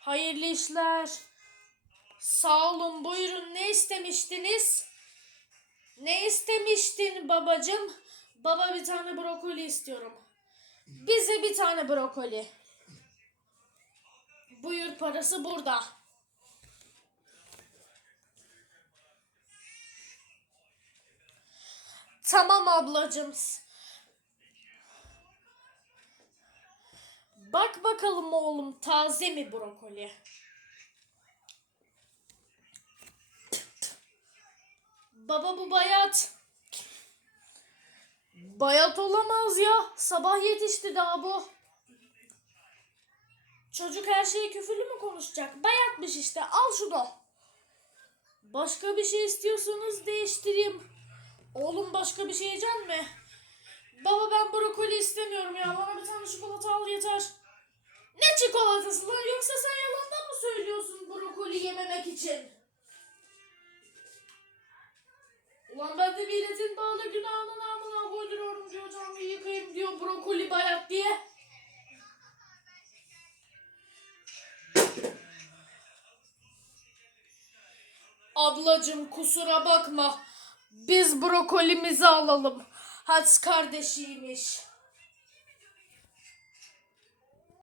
Hayırlı işler. Sağ olun buyurun ne istemiştiniz? Ne istemiştin babacım? Baba bir tane brokoli istiyorum. Bize bir tane brokoli. Buyur parası burada. Tamam ablacım. Bak bakalım oğlum taze mi brokoli? Baba bu bayat. Bayat olamaz ya. Sabah yetişti daha bu. Çocuk her şeyi küfürlü mü konuşacak? Bayatmış işte. Al şunu. Başka bir şey istiyorsanız değiştireyim. Oğlum başka bir şey yiyecek mi? Baba ben brokoli istemiyorum ya. Bana bir tane çikolata al yeter. Ne çikolatası lan? Yoksa sen yalandan mı söylüyorsun brokoli yememek için? Ulan ben de milletin bağlı günahını namına koyduruyorum diyor camıyı yıkayayım diyor brokoli bayat diye. Ablacım kusura bakma. Biz brokolimizi alalım. Hats kardeşiymiş.